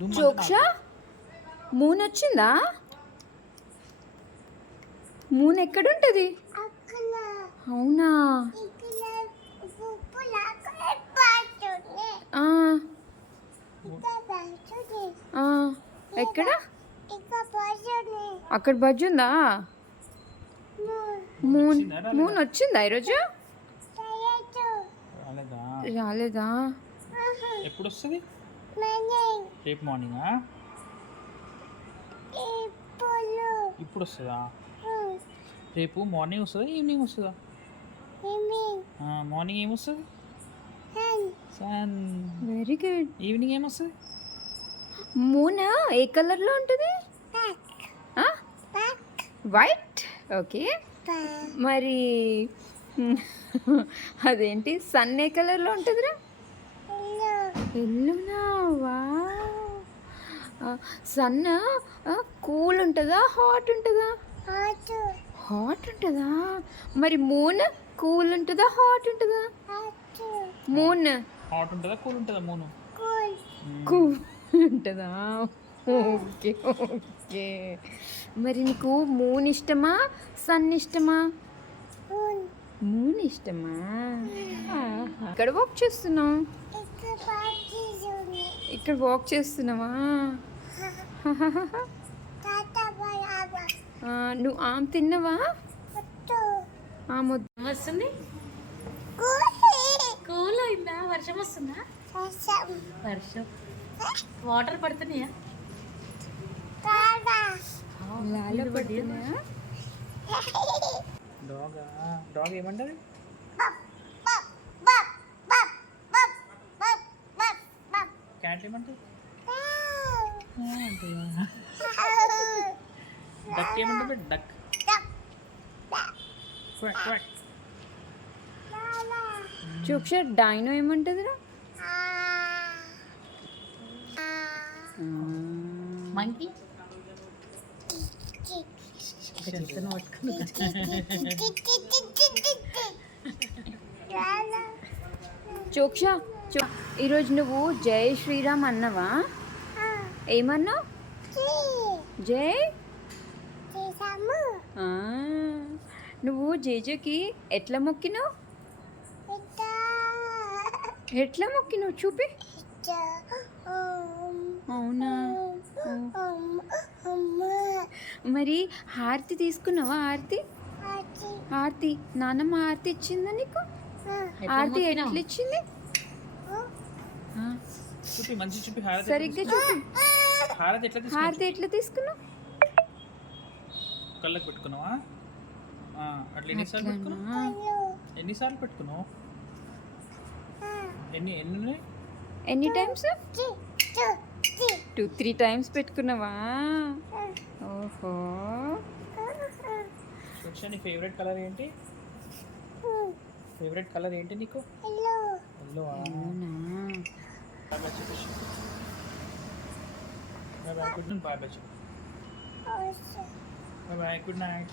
జోక్ష moon వచ్చిందా? Moon ఎక్కడుంటది? అవునా? ఆ, ఆ, ఎక్కడ? అక్కడ బజ్జి ఉందా? మూన్ మూన్ వచ్చిందా ఈరోజు? రాలేదా? ఎప్పుడు వస్తుంది? రేపు మార్నింగా? ఇప్పుడు వస్తుందా? రేపు మార్నింగ్ వస్తుందా ఈవినింగ్ వస్తుందా? మార్నింగ్ ఏమొస్తుంది? సన్. Very good. ఈవినింగ్ ఏమొస్తుంది? మూన్ ఏ కలర్లో ఉంటుంది? వైట్. ఓకే. మరి అదేంటి సన్ ఏ కలర్లో ఉంటుందిరా? ఎల్లునా? వా, సన్ కూల్ ఉంటుందా హాట్ ఉంటుందా? హాట్ ఉంటుందా? మరి మూన్ కూల్ ఉంటుందా హాట్ ఉంటుందా? మూన్ హాట్ ఉంటుందా కూల్ ఉంటుందా మూను? కూల్ ఉంటుందా? Okay okay. మరి నీకు మూన్ ఇష్టమా సన్ ఇష్టమా? మూన్ ఇష్టమా? ఇక్కడ వాక్ చేస్తున్నావు? ఇక్కడ వాక్ చేస్తున్నావా? నువ్వు ఆమె తిన్నావా? వస్తుంది. కూల్ అయిందా? వర్షం వస్తుందా? వర్షం వాటర్ పడుతున్నాయా? పడుతున్నాయా? డాగ్ ఏమంటది? క్యాట్ ఏమంటది? డక్ ఏమంటది? డక్. చూక్ష డైనో ఏమంటుందిరా? మంకీ చోక్ష ఈరోజు నువ్వు జై శ్రీరామ్ అన్నవా? ఏమన్నావు? జై. ఆ, నువ్వు జేజేకి ఎట్లా మొక్కినావు? ఎట్లా మొక్కినావు చూపి. అవునా? మరి హారతి తీసుకున్నావా? హారతి హారతి నాన్నమ్మ హారతి ఇచ్చిందా నీకు? హారతి ఎట్లా ఇచ్చింది? చూపి మంచి చూపి. సరిగ్గా చూపి. హారతి ఎట్లా తీసుకున్నావు? కళ్ళకి పెట్టుకున్నావా? అట్లా ఎన్నిసార్లు పెట్టుకున్నావు? ఎన్నిసార్లు పెట్టుకున్నావు? ఎన్ని ఎన్ని టైమ్స్? 2-3 టైమ్స్ పెట్టుకున్నావా? ఓహో. నీ ఫేవరెట్ కలర్ ఏంటి? ఫేవరెట్ కలర్ ఏంటి నీకు? Yellow. Bye bye. Good night.